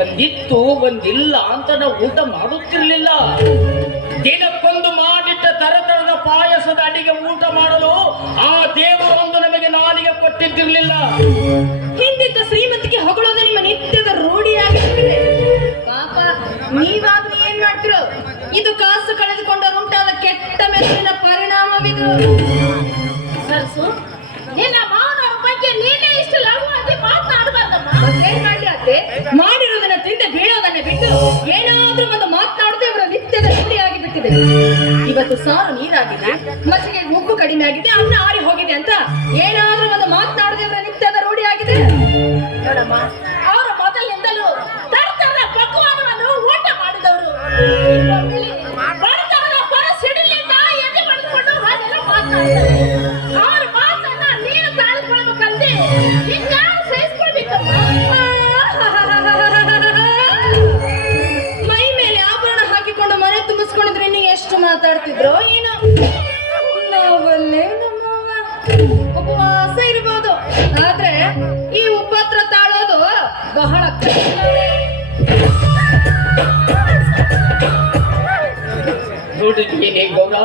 ಒಂದಿತ್ತು ಒಂದಿಲ್ಲ ಅಂತ ನಾವು ಊಟ ಮಾಡುತ್ತಿರಲಿಲ್ಲ. ದಿನಕ್ಕೊಂದು ಮಾಡಿಟ್ಟ ತರತರದ ಪಾಯಸದ ಅಡಿಗೆ ಊಟ ಮಾಡಲು ಆ ದೇವರೊಂದು ನಮಗೆ ನಾಲಿಗೆ ಕೊಟ್ಟಿದ್ದಿರಲಿಲ್ಲ. ಹಿಂದಿದ್ದ ಶ್ರೀಮಂತಿಗೆ ಹೊಗಳೋದು ನಿಮ್ಮ ನಿತ್ಯದ ರೂಢಿಯಾಗಿರ್ತದೆ ಪಾಪ ನೀವಾದ್ರೂ ಏನ್ ಮಾಡ್ತಿರೋ? ಇದು ಕಾಸು ಕಳೆದುಕೊಂಡರು ಉಂಟಾದ ಕೆಟ್ಟ ಮೆದುಳಿನ ಪರಿಣಾಮವಿದು. ಸರ್ಸು ನಿನ್ನ ಮಾವನ ಬಗ್ಗೆ ನೀನೇ ಇಷ್ಟು ಲಘುವಾಗಿ ಮಾತನಾಡಬಾರ್ದಮ್ಮ. ಏನ್ ಮಾಡ್ಲಿ ಅತ್ತೆ? ಬೀಳೋದನ್ನ ಬಿಟ್ಟು ಏನಾದ್ರೂ ಒಂದು ಮಾತನಾಡದೆ ಅವರ ನಿತ್ಯದ ರೂಢಿಯಾಗಿ ಆಗಿಬಿಟ್ಟಿದೆ. ಇವತ್ತು ಸಾರು ನೀರಾಗಿದೆ ಮಸಿಗೆ ಉಪ್ಪು ಕಡಿಮೆ ಆಗಿದೆ, ಅನ್ನ ಆರಿ ಹೋಗಿದೆ ಅಂತ ಏನಾದ್ರೂ ಮಾತಾಡ್ತಿದ್ರೋ. ಏನೋ? ನಾವಲ್ಲೇ ನಮ್ಮವ್ವ. ಉಪವಾಸ ಇರ್ಬೋದು. ಆದ್ರೆ ಈ ಉಪತ್ರ ತಾಳೋದು ಬಹಳ ಕಷ್ಟವೇ. ನೋಡಿದ್ದೇನೆ ಗೌರ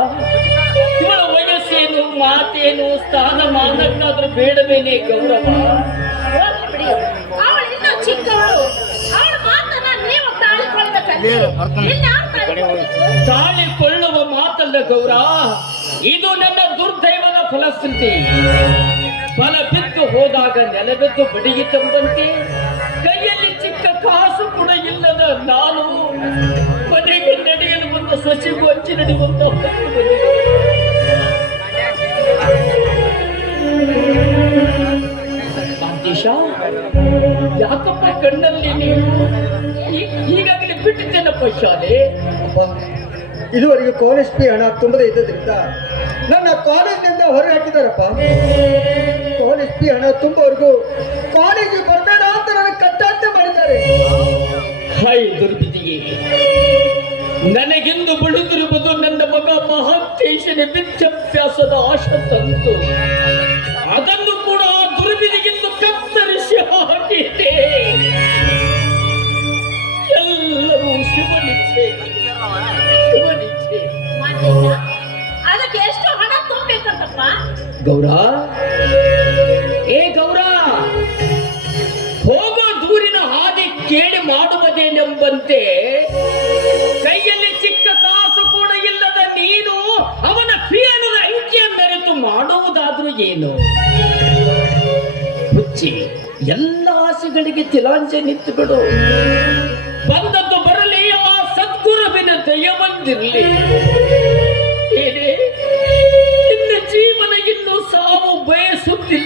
ಇವಳ ವಯಸ್ಸೇನು ಮಾತೇನು ಸ್ಥಾನಮಾನಕ್ಕಾದ್ರೂ ಬೇಡವೇನೆ ಗೌರವ? ಚಿಕ್ಕವಳು. ಅವಳ ಮಾತನ್ನ ನೀವು ತಾಳ್ಕೊಳ್ಬೇಕಂತೆ ಇನ್ಯಾರು ತಾಳ್ಕೊಳ್ಬೇಕು ತಾಳಿಕೊಳ್ಳುವ ಮಾತಲ್ಲ ಗೌರ, ಇದು ನನ್ನ ದುರ್ದೈವದ ಫಲಶ್ರುತಿ. ಫಲ ಬಿದ್ದು ಹೋದಾಗ ನೆಲಬಿದ್ದು ತಂಬಂತೆ ಕೈಯಲ್ಲಿ ಚಿಕ್ಕ ಕಾಸು ಕೂಡ ಇಲ್ಲದ ನಾನು ಮನೆಗೆ ನಡೆಯಲು ಬಂದ ಸಸಿಗೂ ಹಂಚಿ ನಡೆಯುವಂತ ಯಾಕಪ್ಪ ಕಣ್ಣಲ್ಲಿ ನೀವು ಈಗಾಗಲೇ ಬಿಟ್ಟಿದ್ದೇನಪ್ಪ ಶಾಲೆ? ಇದುವರೆಗೆ ಕಾಲೇಜ್ ಫೀ ಹಣ ತುಂಬದೇ ಇದ್ದದ್ರಿಂದ ನನ್ನ ಕಾಲೇಜಿನಿಂದ ಹೊರಗೆ ಹಾಕಿದಾರಪ್ಪ. ಕಾಲೇಜ್ ಫೀ ಹಣ ತುಂಬವರೆಗೂ ಕಾಲೇಜಿಗೆ ಬರಬೇಡ ಅಂತ ನನಗೆ ಕಟ್ಟಾಂತೆ ಮಾಡಿದ್ದಾರೆ. ಹಾಯ್ ದುರ್ಬಿದಿಗೆ ನನಗೆಂದು ಬಳುತ್ತಿರುವುದು ನನ್ನ ಮಗ ಮಹಾಂತೇಶನ ವಿದ್ಯಾಭ್ಯಾಸದ ಆಶ ತಂತು ಗೌರ? ಏ ಗೌರ, ಹೋಗೋ ದೂರಿನ ಹಾದಿ ಕೇಳಿ ಮಾಡುವುದೇನೆಂಬಂತೆ ಕೈಯಲ್ಲಿ ಚಿಕ್ಕ ಕಾಸು ಕೂಡ ಇಲ್ಲದ ನೀನು ಅವನ ಪ್ರಿಯನದ ಅಂಕಿಯ ಮೆರೆತು ಮಾಡುವುದಾದ್ರೂ ಏನು? ಹುಚ್ಚಿ, ಎಲ್ಲ ಆಸೆಗಳಿಗೆ ತಿಲಾಂಜೆ ನಿಂತು ಬಿಡು ಬಂದದ್ದು ಬರಲಿ, ಆ ಸದ್ಗುರುವಿನ ದಯ ಬಂದಿರಲಿ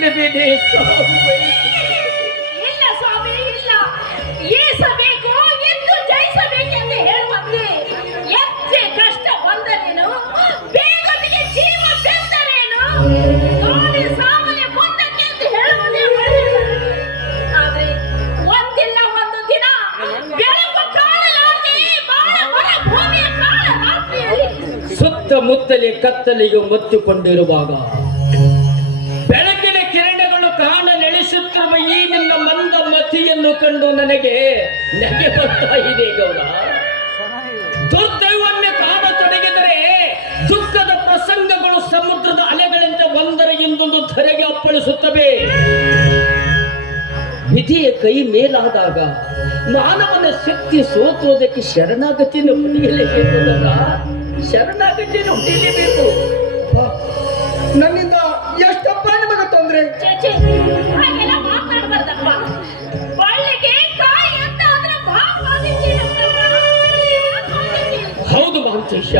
ಬಯಸುತ್ತಿಲ್ಲ. ಇಲ್ಲ ಸ್ವಾಮಿ ಇಲ್ಲ ಈಸಬೇಕು ಎಂದು ಜಯಿಸಬೇಕೆಂದು ಹೇಳುವಂತೆ ಎಷ್ಟೇ ಕಷ್ಟ ಬಂದರೇನು ಬೇಗನೆಗೆ ಜೀವ ಬೆಂದರೇನು ನೋಡಿ ಸಾವಲಿ ಮುಂದಕ್ಕೆ ಎಂದು ಹೇಳುವುದೇ ಒಳ್ಳೆಯದು. ಆದ್ರೆ ಒಂದಿಲ್ಲ ಒಂದು ದಿನ ಬೆಳಕು ಕಾಣಲಾರದೆ ಬಾಳ ಹೊರ ಭೂಮಿಯ ಕಾಳ ರಾತ್ರಿಯಲ್ಲಿ ಸುತ್ತಮುತ್ತಲೇ ಕತ್ತಲೆಗೆ ಮತ್ತುಕೊಂಡಿರುವಾಗ ನನಗೆ ನಗೆ ಬರ್ತಾ ಇದೆ ಗೌಡ. ದುರ್ದೈವನ್ನೇ ಕಾಣತೊಡಗಿದರೆ ದುಃಖದ ಪ್ರಸಂಗಗಳು ಸಮುದ್ರದ ಅಲೆಗಳಂತೆ ಒಂದರ ಇಂದೊಂದು ಧರೆಗೆ ಅಪ್ಪಳಿಸುತ್ತವೆ. ವಿಧಿಯ ಕೈ ಮೇಲಾದಾಗ ಮಾನವನ ಶಕ್ತಿ ಸೋತೋದಕ್ಕೆ ಶರಣಾಗತಿಯನ್ನು ಪಡೆಯಲೇಬೇಕಲ್ಲ ಶರಣಾಗತಿಯನ್ನು ಪಡೆಯಲೇಬೇಕು. ಅಪ್ಪ, ನನ್ನಿಂದ ಎಷ್ಟಪ್ಪ ನಿಮಗೆ ತೊಂದರೆ? ಮಹಂತೇಶ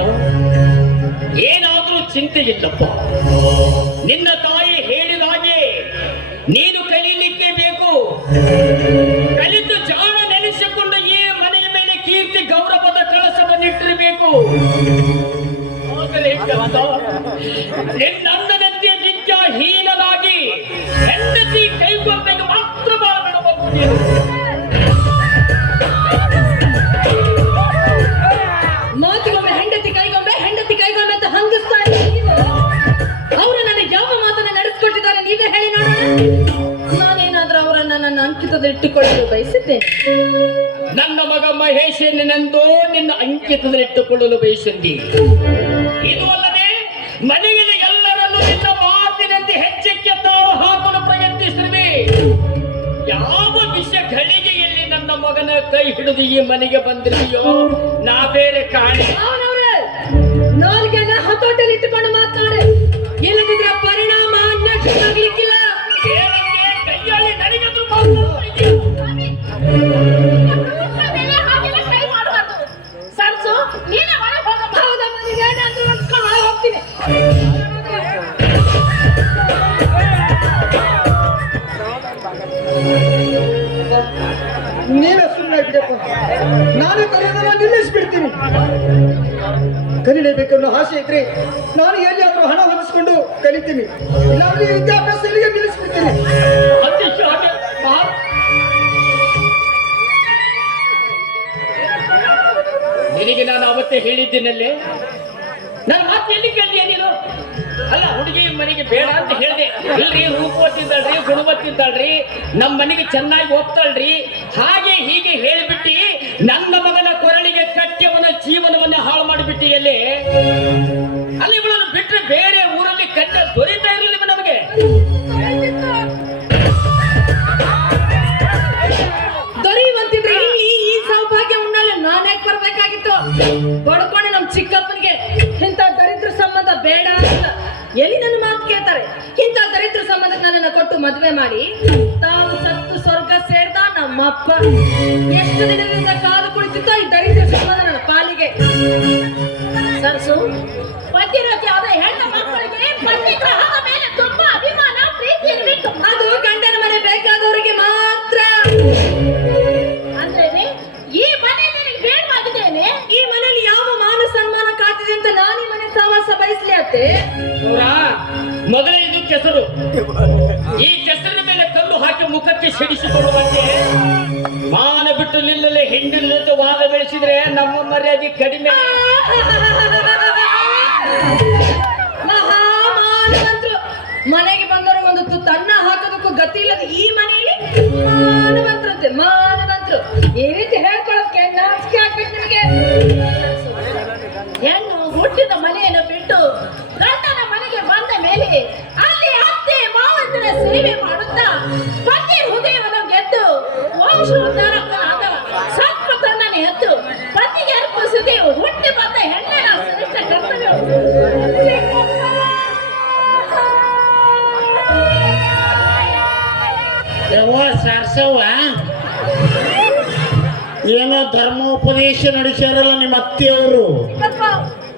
ಏನಾದ್ರೂ ಚಿಂತೆ ಇಲ್ಲಪ್ಪ ನಿನ್ನ ತಾಯಿ ಹೇಳಿದ ಹಾಗೆ ನೀನು ಕಲೀಲಿಕ್ಕೆ ಬೇಕು. ಕಲಿತು ಜಾಣ ನೆನೆಸಿಕೊಂಡು ಈ ಮನೆಯ ಮೇಲೆ ಕೀರ್ತಿ ಗೌರವದ ಕಳಸವನ್ನಿಟ್ಟಿರಬೇಕು ಆದರೆ ಕಂದ, ನಾನೇನಾದ್ರೂ ಬಯಸಿದ್ದೇನೆ. ನನ್ನ ಮಗ ಮಹೇಶನೆಂದು ನಿನ್ನ ಅಂಕಿತದಲ್ಲಿಟ್ಟುಕೊಳ್ಳಲು ಬಯಸಿದ್ದಿ. ಇದು ಅಲ್ಲದೆ ಮನೆಯಲ್ಲಿ ಎಲ್ಲರನ್ನು ನಿನ್ನ ಮಾತಿನಂತೆ ಹೆಚ್ಚಕ್ಕೆ ತಾಳು ಹಾಕಲು ಪ್ರಯತ್ನಿಸಿರುವೆ ಯಾವ ವಿಷಯ ಘಳಿಗೆಯಲ್ಲಿ ನನ್ನ ಮಗನ ಕೈ ಹಿಡಿದು ಈ ಮನೆಗೆ ಬಂದಿದೆಯೋ ನಾ ಬೇರೆ ಕಾಣೆ. ಅವನವ್ರೆ ನಾಲ್ಗೆನ ಹತೋಟಲ್ಲಿ ಇಟ್ಟುಕೊಂಡು ಮಾತಾಡೆ. ಇಲ್ಲದಿದ್ರೆ ಪರಿಣಾಮ ನಗ್ಲಿಕ್ಕಿಲ್ಲ ನೀವೇ ಸುಮ್ಮನೆ ಬಿಡಪ್ಪ ನಾನು ಕಲಿಯೋದನ್ನ ನಿಲ್ಲಿಸ್ಬಿಡ್ತೀನಿ. ಕಲಿಲೇಬೇಕನ್ನೋ ಆಸೆ ಇದ್ರೆ ನಾನು ಎಲ್ಲಿಯಾದ್ರೂ ಹಣ ಹೊಲಿಸ್ಕೊಂಡು ಕಲಿತೀನಿ. ಇಲ್ಲಾಂದ್ರೆ ವಿದ್ಯಾಭ್ಯಾಸ ಇಲ್ಲಿಗೆ ನಿಲ್ಲಿಸ್ಬಿಡ್ತೀನಿ. ಹೇಳಿದ್ದೀನಲ್ಲೇ? ನನ್ನ ಮಾತು ಎಲ್ಲಿ ಕೇಳಿದೆ ನೀನು? ಅಲ್ಲ ಹುಡುಗಿ ಮನೆಗೆ ಬೇಡ ಅಂತ ಹೇಳಿದೆ. ಇಲ್ರಿ, ರೂಪವತ್ತಿದ್ದಾಳ್ರಿ ಗುಣವತ್ತಿದ್ದಾಳ್ರಿ ನಮ್ಮ ಮನೆಗೆ ಚೆನ್ನಾಗಿ ಹೋಗ್ತಾಳ್ರಿ ಹಾಗೆ ಹೀಗೆ ಹೇಳಿಬಿಟ್ಟು ನನ್ನ ಮಗನ ಕೊರಳಿಗೆ ಕಟ್ಟಿ ಅವನ ಜೀವನವನ್ನ ಹಾಳು ಮಾಡಿಬಿಟ್ಟಿ ಎಲ್ಲಿ ಅಲ್ಲಿ, ಇವಳನ್ನು ಬಿಟ್ಟರೆ ಬೇರೆ ಊರಲ್ಲಿ ಕಟ್ಟ ದೊರೀತಾ ಇರಲಿಲ್ಲ ನಮಗೆ. ದೊರೆಯುವಂತಿದ್ರೆ ಇಲ್ಲಿ ಈ ಸೌಭಾಗ್ಯ ಉಣ್ಣಲ್ಲ ನಾನೇ ಬರ್ಬೇಕಾಗಿತ್ತು ಬಡ್ಕೊಂಡು ನಮ್ ಚಿಕ್ಕಪ್ಪನಿಗೆ ಇಂಥ ದರಿದ್ರ ಸಂಬಂಧ ಬೇಡ ಅಂತ ಎಲ್ಲಿ ನನ್ನ ಮಾತು ಕೇಳ್ತಾರೆ? ಇಂಥ ದರಿದ್ರ ಸಂಬಂಧ ನನ್ನನ್ನು ಕೊಟ್ಟು ಮದುವೆ ಮಾಡಿ ತಾವು ಸತ್ತು ಸ್ವರ್ಗ ಸೇರ್ದ ನಮ್ಮಪ್ಪ. ಎಷ್ಟು ದಿನದಿಂದ ಕಾದು ಕುಳಿತಿತ್ತೋ ಈ ದರಿದ್ರ ಸಂಬಂಧ ನನ್ನ ಪಾಲಿಗೆ? ಸರ್ಸು ಪತಿರತಿ ಆದ ಹೆಣ್ಣು ಮಕ್ಕಳಿಗೆ ಪತಿ ಗ್ರಹದ ಮೇಲೆ ತುಂಬಾ ಅಭಿಮಾನ ಪ್ರೀತಿ ಅದು ಗಂಡನ ಮನೆ ಬೇಕಾದವರಿಗೆ ಮಾತ್ರ. ಅಂದ್ರೆ ಈ ಮನೆಯಲ್ಲಿ ನಿನಗೆ ಬೇಡವಾಗಿದ್ದೇನೆ. ಈ ಮನೆಯಲ್ಲಿ ಯಾವ ಮಾನ ಸನ್ಮಾನ ಕಾತಿದೆ ಅಂತ ನಾನು ಈ ಮನೆ ಸಹವಾಸ ಬಯಸ್ಲಿ ಅತ್ತೆ? ಅವರ ಮೊದಲೇ ಇದು ಕೆಸರು. ಈ ಕೆಸರಿನ ಮೇಲೆ ಕಲ್ಲು ಹಾಕಿ ಮುಖಕ್ಕೆ ಸಿಡಿಸಿಕೊಡುವಂತೆ ಮಾನ ಬಿಟ್ಟು ನಿಲ್ಲಲೆ ಹಿಂಡಿಲ್ಲದೆ ವಾದ ಬೆಳೆಸಿದ್ರೆ ನಮ್ಮ ಮರ್ಯಾದೆ ಕಡಿಮೆ. ಮನೆಗೆ ಬಂದವರು ಒಂದು ತುತ್ತು ಅನ್ನ ಹಾಕೋದಕ್ಕೂ ಗತಿ ಇಲ್ಲದ ಈ ಮನೆಯಲ್ಲಿ ಮಾನವಂತರಂತೆ, ಮಾನವಂತರು. ಈ ರೀತಿ ಹೇಳ್ಕೊಳ್ಳೋಕೆ ನಾಚಿಕೆ ಆಗ್ಬೇಕು ನಿಮಗೆ. ಹೆಣ್ಣು ಹುಟ್ಟಿದ ಮನೆಯನ್ನು ಎದ್ದು ಪತಿಗೆ ಅರ್ಪಿಸಿದೆವು ಹುಟ್ಟಿ ಬಂದ ಹೆಣ್ಣಿನ ಶ್ರೇಷ್ಠ ಕರ್ತವ್ಯ ಸಾರ್ಸವ್ವ ಏನೋ ಧರ್ಮೋಪದೇಶ ನಡೆಸ್ಯಾರಲ್ಲ ನಿಮ್ಮ ಅತ್ತೆಯವರು? ಅಪ್ಪ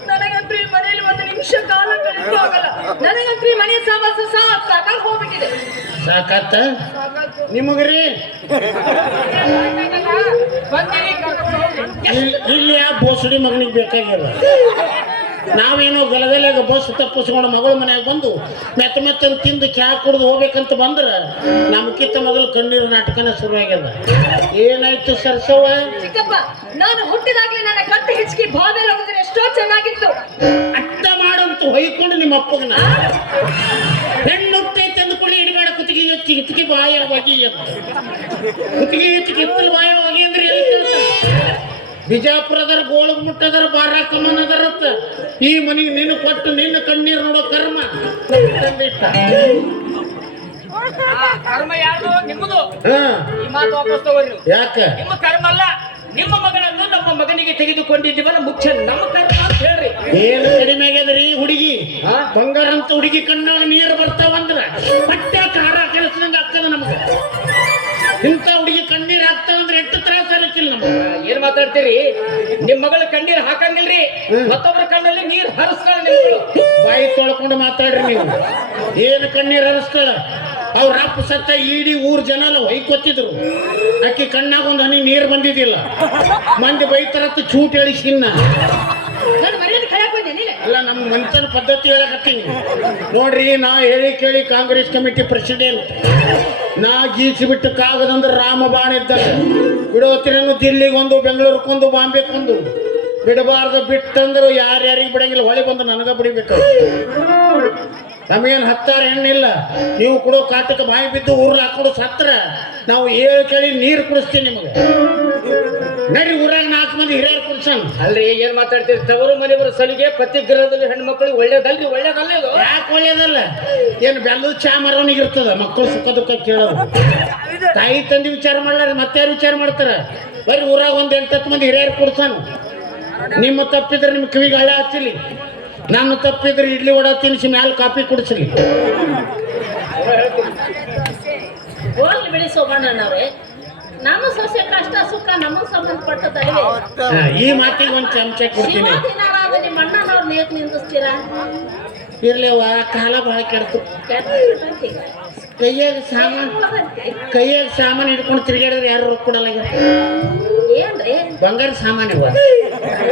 ನನಗಂತೂ ಈ ಮನೆಯಲ್ಲಿ ಒಂದು ನಿಮಿಷ ಕಾಲ ಕಳೆದು ಆಗಲ್ಲ. ನನಗಂತೂ ಈ ಮನೆ ಸಹವಾಸ ಸಾಕು ಸಾಕಾಗಿ ಹೋಗ್ಬಿಟ್ಟಿದೆ ಸಾಕತ್ತ ನಿಮಗ್ರಿ? ಇಲ್ಲಿ ಆ ಬೋಸಡಿ ಮಗನಿಗೆ ಬೇಕಾಗಿಲ್ಲ? ನಾವೇನೋ ಗಲಗಲಾಗ ಬಸ್ ತಪ್ಪಿಸ್ಕೊಂಡು ಮಗಳ ಮನೆಯಾಗ ಬಂದು ಮೆತ್ತ ಮೆತ್ತನ ತಿಂದು ಚಾ ಕುಡ್ದು ಹೋಗ್ಬೇಕಂತ ಬಂದ್ರೆ ನಮ್ಕಿಂತ ಮೊದಲು ಕಣ್ಣೀರು ನಾಟಕನ ಶುರುವಾಗ್ಯದ ಏನಾಯ್ತು ಸರ್ಸವ ಚಿಕ್ಕಪ್ಪ ನಾನು ಹುಟ್ಟಿದಾಗ್ಲೇ ನನ್ನ ಕಟ್ಟು ಹೆಚ್ಚಿಗೆ ಹೋಗಿದ್ರೆ ಎಷ್ಟೋ ಚೆನ್ನಾಗಿತ್ತು. ಅಟ್ಟ ಮಾಡಂತ ಹೊಯ್ಕೊಂಡು ನಿಮ್ಮ ಅಪ್ಪಗನ ಇಡಬೇಡ ಕುತ್ತಿಗೆ ಹೆಚ್ಚಿ ಹಿತ್ತಿಗೆ ಬಾಯ ಹೋಗಿ ಅಂತ ಇತ್ತಿಗೆ ಹೆಚ್ಚಿಗೆ ಹಿತ್ತಲು ಬಾಯ ಹೋಗಿ ಅಂದ್ರೆ ಎಲ್ಲಿ ಬಿಜಾಪುರದರ ಗೋಳಗ್ ಮುಟ್ಟದರ ಬಾರ ಕಮನದರತ್ತ ಈ ಮನೆಗೆ ನಿನ್ನ ಕೊಟ್ಟು ನಿನ್ನ ಕಣ್ಣೀರು ನೋಡೋ ಕರ್ಮ ಯಾಕೆ ತಂದಿಟ್ಟ ಕರ್ಮ ಯಾರು ನಿಮ್ಮದು. ಹಾ. ಈ ಮಾತು ವಾಪಸ್ ತಗೋರಿ ಯಾಕ? ನಿಮ್ಮ ಕರ್ಮ ಅಲ್ಲ ನಿಮ್ಮ ಮಗಳನ್ನು ನಮ್ಮ ಮಗನಿಗೆ ತೆಗೆದುಕೊಂಡಿದ್ದೀವಲ್ಲ ಮುಖ್ಯ ನಮ್ಮ ಕರ್ಮ. ಏನು ಕಡಿಮೆ ಆಗ್ಯದ್ರಿ ಹುಡುಗಿ ಬಂಗಾರಂತ ಬಂಗಾರ ಅಂತ ಹುಡುಗಿ ಕಣ್ಣಾಗ ನೀರು ಬರ್ತಾವಂದ್ರ ಮತ್ತೆ ಖಾರ ಕೆಲಸದಿಂದ ಆಗ್ತದ ನಮ್ಗೆ? ಇಂಥ ಹುಡುಗಿ ಕಣ್ಣೀರ್ ಅಂದ್ರೆ ಎಷ್ಟು ತ್ರಾಸ ಆಗಕ್ಕಿಲ್ಲ ನಮ್ಗೆ? ಏನ್ ಮಾತಾಡ್ತೀರಿ? ನಿಮ್ ಮಗಳ ಕಣ್ಣೀರ್ ಹಾಕಂಗಿಲ್ರಿ ಮತ್ತೊಬ್ಬರ ಕಣ್ಣಲ್ಲಿ ನೀರ್ ಹರಿಸ್ಕೊಂಡು ಬಾಯಿ ತೊಳ್ಕೊಂಡು ಮಾತಾಡ್ರಿ ನೀವು. ಏನು ಕಣ್ಣೀರ್ ಹರಿಸ್ತಾಳ? ಅವ್ರ ಅಪ್ಪ ಸತ್ತ ಇಡೀ ಊರ್ ಜನ ಎಲ್ಲ ಹೊಯ್ಕೊತ್ತಿದ್ರು. ಅಕ್ಕಿ ಕಣ್ಣಾಗ ಒಂದು ಹನಿ ನೀರು ಬಂದಿದ್ದಿಲ್ಲ. ಮಂದಿ ಬೈತಾರತ್ತು ಚೂಟ್ ಹೇಳಿ ಅಲ್ಲ ನಮ್ಮ ಮನುಷ್ಯನ ಪದ್ಧತಿ ಹೇಳಕತ್ತೀನಿ. ನೋಡ್ರಿ, ನಾ ಹೇಳಿ ಕೇಳಿ ಕಾಂಗ್ರೆಸ್ ಕಮಿಟಿ ಪ್ರೆಸಿಡೆಂಟ್. ನಾ ಗೀಸಿ ಬಿಟ್ಟು ಕಾಗದಂದ್ರೆ ರಾಮ ಬಾಣ ಇದ್ದಾಗ ಬಿಡೋತ್ತಿನೂ ದಿಲ್ಲಿಗೆ ಒಂದು ಬೆಂಗಳೂರಿಗೊಂದು, ಬಾಂಬೆಗೊಂದು. ಬಿಡಬಾರ್ದು, ಬಿಟ್ಟಂದ್ರು ಯಾರ್ಯಾರಿಗೆ ಬಿಡಂಗಿಲ್ಲ, ಹೊಳೆ ಬಂದು ನನಗ ಬಿಡಿಬೇಕು. ನಮಗೇನು ಹತ್ತಾರು ಹೆಣ್ಣಿಲ್ಲ. ನೀವು ಕೊಡೋ ಕಾಟಕ್ಕೆ ಬಾಯಿ ಬಿದ್ದು ಊರ್ಲ ಹಾಕೊಂಡು ಸತ್ರ. ನಾವು ಹೇಳಿ ಕೇಳಿ ನೀರು ಕುಡಿಸ್ತೀನಿ ನಿಮಗೆ. ನಡಿ ಊರಾಗ ನಾಲ್ಕು ಮಂದಿ ಹಿರಿಯರು ಕುಡ್ಸನ್ ಅಲ್ರಿ ಏನ್ ಮಾತಾಡ್ತೀರಿ? ತವರು ಮನೆಯವರ ಸಲಿಗೆ ಪತಿಗ್ರಹದಲ್ಲಿ ಹೆಣ್ಮಕ್ಳಿಗೆ ಒಳ್ಳೇದಲ್ರಿ ಒಳ್ಳೇದಲ್ಲ ಇದು? ಯಾಕೆ ಒಳ್ಳೇದಲ್ಲ? ಏನು ಬೆಲ್ಲದ ಚಾ ಮರವನಿಗೆ ಇರ್ತದ? ಮಕ್ಕಳು ಸುಖ ದುಃಖ ಕೇಳೋದು. ತಾಯಿ ತಂದೆ ವಿಚಾರ ಮಾಡ್ಲಾರ ಮತ್ತೆ ಯಾರು ವಿಚಾರ ಮಾಡ್ತಾರ? ಬರೀ ಊರಾಗ ಒಂದ್ ಎಂಟತ್ತು ಮಂದಿ ಹಿರಿಯರು ಕೊಡ್ತಾನು. ನಿಮ್ಮ ತಪ್ಪಿದ್ರೆ ನಿಮ್ಮ ಕಿವಿಗೆ ಹಳೆ ಹಚ್ಚಲಿ. ನಾನು ತಪ್ಪಿದ್ರೆ ಇಡ್ಲಿ ಒಡ ತಿನ್ಸಿ ಮ್ಯಾಲ ಕಾಫಿ ಕುಡಿಸಲಿ. ಬಿಡಿ ಸೋಮಣ್ಣನವ್ರೆ. ನಮ್ಮ ಸೊಸೆ ಕಷ್ಟ ಸುಖ ನಮಗ್ ಸಂಬಂಧಪಟ್ಟದಲ್ವೇ ಈ ಮಾತಿಗೆ ಒಂದು ಚಮಚ ಕೊಡ್ತೀನಿ. ಶಿವಾದಿನಾರಾದ ನಿಮ್ಮ ಅಣ್ಣನವ್ರ ನೇಕ್ ನಿಂದಿಸ್ತೀರಾ? ಇರ್ಲೇವ ಕಾಲ ಬಹಳ ಕೆಡ್ತು. ಕೈಯಾಗ ಸಾಮಾನು ಕೈಯಾಗ ಸಾಮಾನು ಹಿಡ್ಕೊಂಡು ತಿರ್ಗಾಡಿದ್ರೆ ಯಾರು ರೊಕ್ಕ ಕೊಡಲ್ಲ ಈಗ. ಏನ್ರಿ? ಬಂಗಾರ ಸಾಮಾನು ಇವ.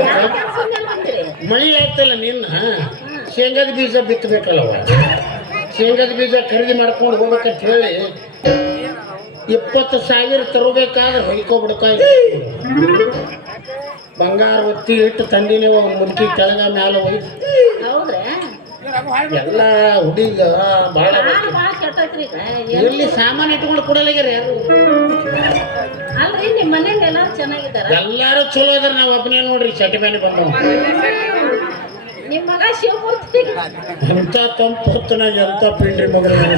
ಯಾಕೆ ಸುಮ್ನೆ ಬಂದ್ರಿ? ಮಳಿ ಆಯ್ತಲ್ಲ ನಿನ್ನ? ಶೇಂಗದ ಬೀಜ ಬಿತ್ತಬೇಕಲ್ಲವ ಶೇಂಗದ ಬೀಜ ಖರೀದಿ ಮಾಡ್ಕೊಂಡು ಹೋಗ್ಬೇಕಂತ ಹೇಳಿ ಇಪ್ಪತ್ತು ಸಾವಿರ ತರಬೇಕಾದ್ರೆ ಹೊಯ್ಕೊಬಿಡ್ಕ ಬಂಗಾರ ಒತ್ತಿ ಇಟ್ಟು ತಂದಿನೇ ಮುದುಕಿ ಕೆಳಗ ಮ್ಯಾಲ ಒಯ್ದು. ಎಲ್ಲ ಹುಡುಗ ಕೆಟ್ಟೈತ್ರಿ ಎಲ್ಲಿ ಸಾಮಾನು ಇಟ್ಕೊಂಡು ಕೊಡಲಾಗ್ಯಾರ ಯಾರು ಅಲ್ರಿ ನಿಮ್ ಮನೇಲಿ ಎಲ್ಲಾರು ಚೆನ್ನಾಗಿದ್ದಾರ? ಎಲ್ಲಾರು ಚಲೋ ಇದಾರೆ ನಾವು ಒಬ್ಬನೇ ನೋಡ್ರಿ ಚಟಿ ಮೇಲೆ ಬಂದವ. ನಿಮ್ ಮಗ ಶಿವಮೂರ್ತಿ. ಎಂತ ತಂಪು ಹೊತ್ತನಾಗ ಎಂತ ಪಿಂಡ್ರಿ ಮಗನ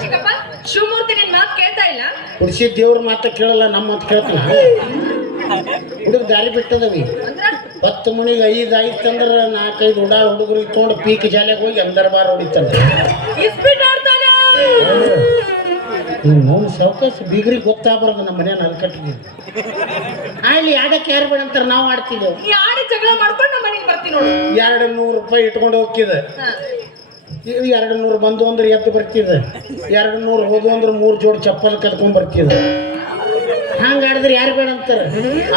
ಚಿಕ್ಕಪ್ಪ? ಶಿವಮೂರ್ತಿ ನಿನ್ ಮಾತು ಕೇಳ್ತಾ ಇಲ್ಲ? ಕುಡಿಸಿ ದೇವ್ರ ಮಾತ ಕೇಳಲ್ಲ ನಮ್ಮ ಮಾತು ಕೇಳ್ತಾನ? ಹುಡುಗ ದಾರಿ ಬಿಟ್ಟದವಿ. ಹತ್ತು ಮಣಿಗೆ ಐದು ಆಯ್ತಂದ್ರ ನಾಲ್ಕೈದು ಉಡಾಳ ಹುಡುಗರು ಇಟ್ಕೊಂಡು ಪೀಕ್ ಜಾಲೆಗೆ ಹೋಗಿ ಅಂದರ್ ಬಾರ್ ಹೊಡಿತಾನ. ನೋವು ಸಾವಕಾಶ ಬೀಗ್ರಿಗೆ ಗೊತ್ತಾಗ್ಬಾರ್ದು ನಮ್ಮ ಮನೆ ನಲ್ಕಟ್ಟಿಗೆ. ಅಲ್ಲಿ ಯಾಡಕ್ಕೆ ಯಾರು ಬೇಡ ಅಂತಾರೆ ನಾವು ಆಡ್ತಿದ್ದೆವು ಎರಡು ನೂರು ರೂಪಾಯಿ ಇಟ್ಕೊಂಡು ಹೋಗ್ತಿದ್ದೆ ಎರಡು ನೂರು ಬಂದು ಅಂದ್ರೆ ಎದ್ದು ಬರ್ತಿದ್ದೆ ಎರಡು ನೂರು ಹೋದು ಅಂದ್ರೆ ಮೂರು ಜೋಡಿ ಚಪ್ಪಲ್ ಕಲ್ಕೊಂಡ್ ಬರ್ತಿದ್ದೆ ಹಂಗ ಆಡಿದ್ರೆ ಯಾರು ಬೇಡ ಅಂತಾರೆ?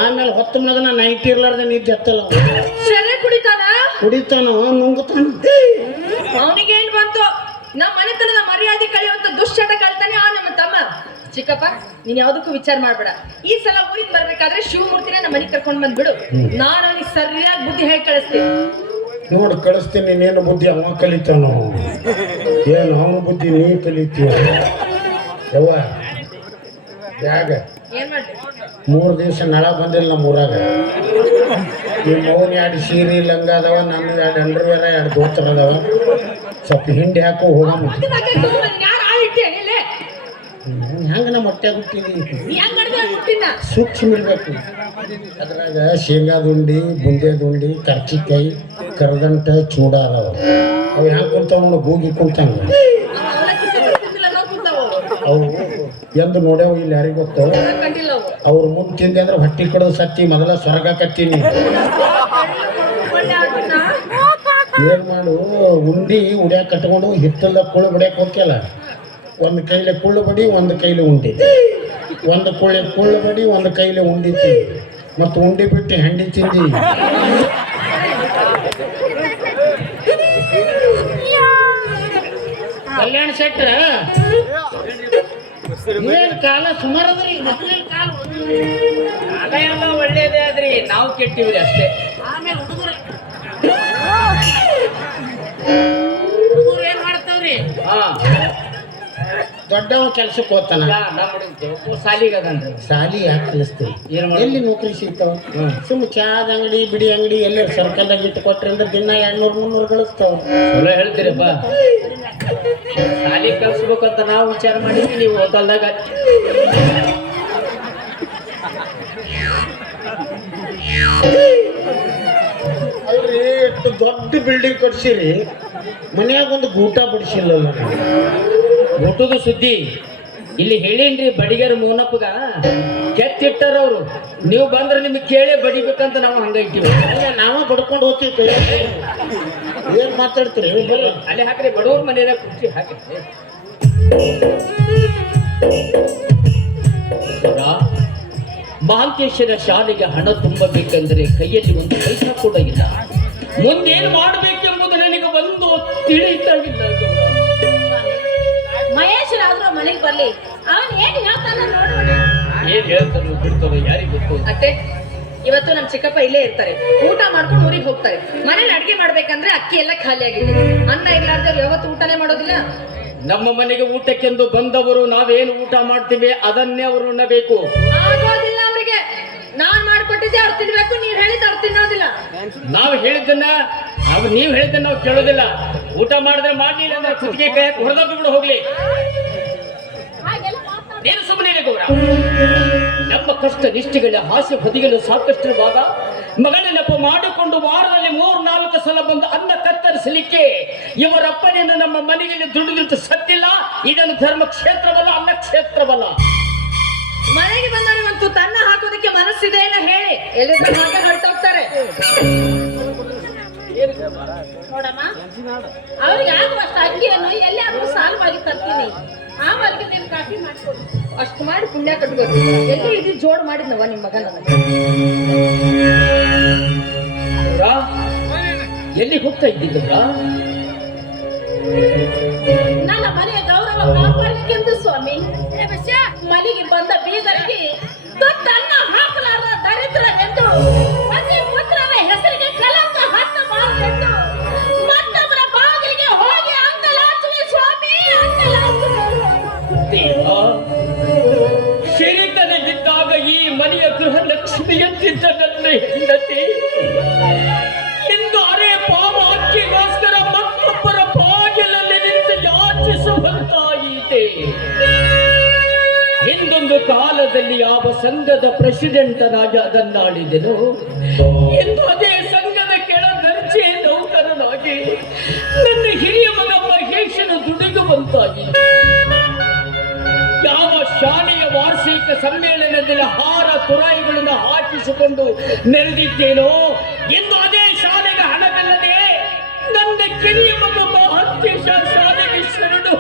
ಆಮೇಲೆ ಹೊತ್ತು ಮಗನ ನೈಟ್ ಇರ್ಲಾರ್ದೆ ನಿದ್ದೆ ಎತ್ತಲ್ಲ ಕುಡಿತಾನ? ಕುಡಿತಾನೋ? ನುಂಗುತ್ತಾನ? ಅವನಿಗೆ ಏನ್ ಬಂತು? ನಮ್ಮ ಮನೆತನದ ಮರ್ಯಾದೆ ಕಳೆಯುವಂತ ದುಶ್ಚಟ ಕಲ್ತಾನೆ ಆ ನಮ್ಮ ತಮ್ಮ. ಚಿಕ್ಕಪ್ಪ ನೀನ್ ಯಾವ್ದಕ್ಕೂ ವಿಚಾರ ಮಾಡ್ಬೇಡ. ಈ ಸಲ ಊರಿಗೆ ಬರ್ಬೇಕಾದ್ರೆ ಶಿವಮೂರ್ತಿನೇ ನಮ್ಮ ಮನೆಗೆ ಕರ್ಕೊಂಡ್ ಬಂದ್ಬಿಡು. ನಾನು ಅವನಿಗೆ ಸರಿಯಾಗಿ ಬುದ್ಧಿ ಹೇಳಿ ಕಳಿಸ್ತೀನಿ. ನೋಡಿ, ಕಳಿಸ್ತೀನಿ ನೀನೇನು ಬುದ್ಧಿ, ಅವ ಕಲಿತಾನ? ಏನು, ಅವನ ಬುದ್ಧಿ ನೀ ಕಲಿತೀಯ? ಯವ್ವ, ಯಾಗ? ಮೂರು ದಿವಸ ನಳ ಬಂದಿಲ್ಲ ನಮ್ಮ ಊರಾಗ. ನಿಮ್ಮ ಮೌನ್ ಎರಡು ಸೀರೆ ಲಂಗ ಅದಾವ, ನನ್ನ ಎರಡು ಅಂಡರ್ವೇರ, ಎರಡು ದೋತ್ರ ಅದಾವ. ಸ್ವಲ್ಪ ಹಿಂಡಿ ಹಾಕೋ, ಹೋಗಮ್ಮ. ಹೆಂಗ ನಮ್ಮ ಹೊಟ್ಟೆ ನೀ ಹೆಂಗ್ ಅಡ್ಗೆ ಹುಟ್ಟಿನ ಸೂಕ್ಷ್ಮ ಇರಬೇಕು. ಅದ್ರಾಗ ಶೇಂಗಾದ ಬುಂದೇದುಂಡಿ ಕರ್ಚಿಕಾಯಿ, ಕರದಂಟ, ಚೂಡ ಅದಾವ. ಅವು ಹೆಂಗೆ ಕುಂತಾವ ಗೂಗಿ ಕುಂತಂಗ. ಅವು. ಎಂದು ನೋಡ್ಯಾವ ಇಲ್ಲಿ ಯಾರಿಗೆ ಗೊತ್ತು? ಅವ್ರ ಮುಂದೆ ತಿಂದೆ ಅಂದ್ರೆ ಹೊಟ್ಟಿ ಕಡದು ಸತ್ತಿ, ಮೊದಲ ಸ್ವರ್ಗ ಕತ್ತೀನಿ. ಏನ್ ಮಾಡು, ಉಂಡಿ ಉಡ್ಯಾಕ ಕಟ್ಕೊಂಡು ಹಿತ್ತಲ್ದ ಕುಳ್ಳು ಬಿಡಕ್ ಹೋಗ್ಯಲ್ಲ ಒಂದು ಕೈಲೆ ಕುಳ್ಳು ಬಡಿ ಒಂದು ಕೈಲಿ ಉಂಡಿ ಒಂದು ಕುಳ್ಳಿ ಕುಳ್ಳು ಬಡಿ ಒಂದು ಕೈಲಿ ಉಂಡಿತಿ ಮತ್ತು ಉಂಡಿ ಬಿಟ್ಟು ಹೆಂಡಿ ತಿಂದಿ? ಕಲ್ಯಾಣ ಶೆಟ್ರ ಏನ್ ಕಾಲ ಸುಮಾರು ಅದ್ರಿ ಮೊದಲಿನ ಕಾಲ ಕಾಲ ಎಲ್ಲ ಒಳ್ಳೇದೇ ಆದ್ರಿ ನಾವು ಕೆಟ್ಟಿವ್ರಿ ಅಷ್ಟೇ. ಆಮೇಲೆ ಹುಡುಗರು ಹುಡುಗರು ಏನ್ ಮಾಡ್ತಾವ್ರಿ? ಹಾ ದೊಡ್ಡವ ಕೆಲ್ಸಕ್ಕೆ ಹೋಗ್ತಾನ. ಯಾ, ನಾ ಮಾಡಿದ್ದೆ ಸಾಲಿಗೆ ಅದನ್ರಿ. ಸಾಲಿ ಯಾಕೆ ಕಲಿಸ್ತೀವಿ? ಎಲ್ಲಿ ನೌಕರಿ ಸಿಗ್ತಾವ? ಸುಮ್ಮ ಚಾದ ಅಂಗಡಿ ಬಿಡಿ ಅಂಗಡಿ ಎಲ್ಲ ಸರ್ಕಲ್ದಾಗ ಇಟ್ಟು ಕೊಟ್ರಿ ಅಂದ್ರೆ ದಿನ ಎರಡ್ನೂರು ಮುನ್ನೂರು ಗಳಿಸ್ತಾವ. ಚಲೋ ಹೇಳ್ತೀರಪ್ಪ. ಸಾಲಿ ಕಲ್ಸ್ಬೇಕಂತ ನಾವು ವಿಚಾರ ಮಾಡಿದ್ವಿ ನೀವು ಅಲ್ರಿ ಎಷ್ಟು ದೊಡ್ಡ ಬಿಲ್ಡಿಂಗ್ ಕಟ್ಸಿರಿ ಮನ್ಯಾಗ ಒಂದು ಗೂಟ ಬಡಿಸಿಲ್ಲಲ್ಲ ಊಟದ ಸುದ್ದಿ. ಇಲ್ಲಿ ಹೇಳೇನ್ರಿ ಬಡಿಗರ ಮೋನಪ್ಪಗ. ಕೆತ್ತಿಟ್ಟಾರ ಅವರು. ನೀವು ಬಂದ್ರೆ ನಿಮ್ಗೆ ಕೇಳಿ ಬಡಿಬೇಕಂತ ನಾವು ಅಲ್ಲ ನಾವ ಬಡ್ಕೊಂಡು ಹೋಗ್ತೀವಿ ಏನ್ ಮಾತಾಡ್ತೀರಿ? ಅಲ್ಲಿ ಹಾಕ್ರಿ ಬಡವ್ರ ಮನೆಯಾಗ ಕುರ್ಚಿ ಹಾಕಿ ಮಹಾಂತೇಶನ ಶಾಲೆಗೆ ಹಣ ತುಂಬಬೇಕಂದ್ರೆ ಕೈಯಲ್ಲಿ ಒಂದು ಪೈಸಾ ಕೂಡ ಇಲ್ಲ. ಮುಂದೇನು ಮಾಡಬೇಕೆಂಬುದು ನನಗೆ ಒಂದು ತಿಳಿತಾಗಿಲ್ಲ ಮನೆಗೆ ಬರ್ಲಿ. ಅವನ್ ಏನ್ ಹೇಳ್ತಾನ ನೋಡೋಣ. ಏನ್ ಹೇಳ್ತಾರೋ ಬಿಡ್ತಾರೋ ಯಾರಿಗ್ ಗೊತ್ತು? ಅತ್ತೆ ಇವತ್ತು ನಮ್ ಚಿಕ್ಕಪ್ಪ ಇಲ್ಲೇ ಇರ್ತಾರೆ. ಊಟ ಮಾಡ್ಕೊಂಡು ಊರಿಗೆ ಹೋಗ್ತಾರೆ. ಮನೇಲಿ ಅಡ್ಗೆ ಮಾಡ್ಬೇಕಂದ್ರೆ ಅಕ್ಕಿ ಎಲ್ಲ ಖಾಲಿ ಆಗಿದೆ. ಅನ್ನ ಇರ್ಲಾರ್ದವ್ರು ಯಾವತ್ತು ಊಟನೇ ಮಾಡೋದಿಲ್ಲ. ನಮ್ಮ ಮನೆಗೆ ಊಟಕ್ಕೆಂದು ಬಂದವರು ನಾವೇನು ಊಟ ಮಾಡ್ತೀವಿ ಅದನ್ನೇ ಅವರು ಉಣ್ಣಬೇಕು. ಆಗೋದಿಲ್ಲ ಅವರಿಗೆ. ನಾನ್ ಮಾಡ್ಕೊಟ್ಟಿದ್ದೆ ಅವ್ರು ತಿನ್ಬೇಕು ನೀವ್ ಹೇಳಿದ್ ಅವ್ರು ತಿನ್ನೋದಿಲ್ಲ. ನಾವು ಹೇಳಿದ್ದನ್ನ ನಾವು ನೀವ್ ಹೇಳಿದ್ದನ್ನ ನಾವು ಕೇಳೋದಿಲ್ಲ. ಊಟ ಮಾಡಿದ್ರೆ ಮಾಡ್ಲಿಲ್ಲ ಅಂದ್ರೆ ಕುತ್ತಿಗೆ ಕೈ ಬಿಡು ಹೋಗ್ಲಿ. ನೀನು ಸುಮ್ಮನೆ ಗೌರ. ನಮ್ಮ ಕಷ್ಟ ನಿಷ್ಠೆಗಳ ಹಾಸ್ಯ ಬದಿಗಳು ಸಾಕಷ್ಟಿರುವಾಗ ಮಗನ ನೆಪ ಮಾಡಿಕೊಂಡು ವಾರದಲ್ಲಿ ಮೂರು, ನಾಲ್ಕು ಸಲ ಬಂದು ಅನ್ನ ಕತ್ತರಿಸಲಿಕ್ಕೆ ಇವರಪ್ಪನೇನು ನಮ್ಮ ಮನೆಯಲ್ಲಿ ದುಡಿದಿಟ್ಟು ಸತ್ತಿಲ್ಲ. ಇದನ್ನು ಧರ್ಮ ಕ್ಷೇತ್ರವಲ್ಲ ಅನ್ನ ಕ್ಷೇತ್ರವಲ್ಲ ಮನೆಗೆ ಬಂದವ್ರಿಗೆ ಒಂದು ತನ್ನ ಹಾಕೋದಕ್ಕೆ ಮನಸ್ಸಿದೆ ಏನೋ ಹೇಳಿ. ಎಲ್ಲ ಹಾಗೆ ಹೊರಟೋಗ್ತಾರೆ ನೋಡಮ್ಮ, ಅವ್ರಿಗೆ ಆಗುವಷ್ಟು ಅಕ್ಕಿಯನ್ನು ಎಲ್ಲಾದ್ರೂ ಸಾಲವಾಗಿ ತರ್ತೀನಿ. ಆಮೇಲೆ ನೀನು ಕಾಫಿ ಮಾಡ್ಕೊಡು. ಅಷ್ಟು ಮಾಡಿ ಪುಣ್ಯ ಕಟ್ಕೋ ಎಲ್ಲಿ ಇದು ಜೋಡ್ ಮಾಡಿದ್ನವ ನಿಮ್ಮ ಮಗ ನನಗೆ ಎಲ್ಲಿ ಹೋಗ್ತಾ ಇದ್ದಿದ್ದ ನನ್ನ ಮನೆಯ ಗೌರವ ಕಾಪಾಡಲಿಕ್ಕೆಂದು ಸ್ವಾಮಿ. ಮನೆಗೆ ಬಂದ ಬೀಗರಿಗೆ ಲಕ್ಷ್ಮಿಯಂತಿದ್ದ ನನ್ನ ಹೆಂಡತಿ ಇಂದು ಅರೆ ಪಾಪ ಅಕ್ಕಿಗೋಸ್ಕರ ಮತ್ತೊಬ್ಬರ ಬಾಗಿಲಲ್ಲಿ ನಿಂತು ಯಾಚಿಸುವಂತಾಯಿತೆ ಹಿಂದೊಂದು ಕಾಲದಲ್ಲಿ ಯಾವ ಸಂಘದ ಪ್ರೆಸಿಡೆಂಟನಾಗಿ ಅದನ್ನಾಡಿದೆನು, ಇಂದು ಅದೇ ಸಂಘದ ಕೆಳ ದರ್ಜೆ ನೌಕರನಾಗಿ ನನ್ನ ಹಿರಿಯ ಮಗ ಮಹೇಶನು ದುಡಿಯುವಂತಾಗಿ ಯಾವ ಶಾಲೆಯ ವಾರ್ಷಿಕ ಸಮ್ಮೇಳನದಲ್ಲಿ ಹಾರ ತುರಾಯಿಗಳನ್ನು ಹಾಕಿಸಿಕೊಂಡು ನೆರೆದಿದ್ದೇನೋ ಎಂದು ಅದೇ ಶಾಲೆಗೆ ಹಣವಿಲ್ಲದೆ ನನ್ನ ಕಿರಿಯ ಮಗ ಹತ್ತಿ ಶಾಲೆಗೆ ಶರಣು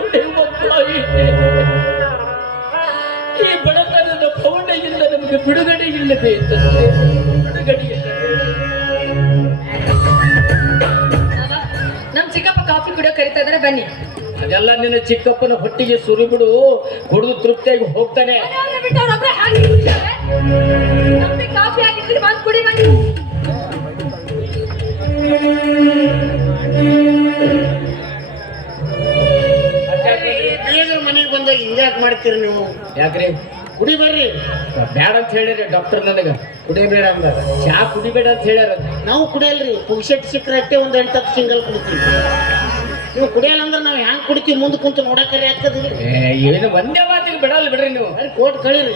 ಈ ಬಡತನದ ಪೌಂಡೆಯಿಂದ ನಮಗೆ ಬಿಡುಗಡೆ ಇಲ್ಲದೆ ಬಿಡುಗಡೆ ನಮ್ ಚಿಕ್ಕಪ್ಪ ಕಾಫಿ ಕುಡಿಯೋ ಕರಿತಾ ಇದಾರೆ ಬನ್ನಿ. ಅದೆಲ್ಲ ನಿನ್ನ ಚಿಕ್ಕಪ್ಪನ ಹೊಟ್ಟಿಗೆ ಸುರಿಬಿಡು ಕುಡಿದು ತೃಪ್ತಿಯಾಗಿ ಹೋಗ್ತಾನೆ. ನೀವು ಕುಡಿಬೇಡ್ರಿ ಬೇಡ ಅಂತ ಹೇಳಿರಿ ಡಾಕ್ಟರ್ ನನಗೆ. ಕುಡಿಬೇಡ ಅಂದ ಚಾ ಕುಡಿಬೇಡ ಅಂತ ಹೇಳ್ಯಾರ. ನಾವು ಕುಡಿಯಲ್ರಿ. ಪುಗ್ಸೆಟ್ ಸಿಕ್ಕರೆ ಅಟ್ಟೆ ಒಂದು ಎಂಟು ಹತ್ತು ಸಿಂಗಲ್ ಕುಡಿತೀವಿ. ನೀವು ಕುಡಿಯಲ್ಲ ಅಂದ್ರೆ ನಾವು ಹ್ಯಾಂಗೆ ಕುಡಿತೀವಿ? ಮುಂದೆ ಕುಂತು ಆಗ್ತದ್ರಿ ಏ, ಏನು ಒಂದೇ ಮಾತಿಗೆ ಬಿಡಲ್ಲ ಬಿಡ್ರಿ ನೀವು. ಕೋಟ್ ಕಳೀರಿ.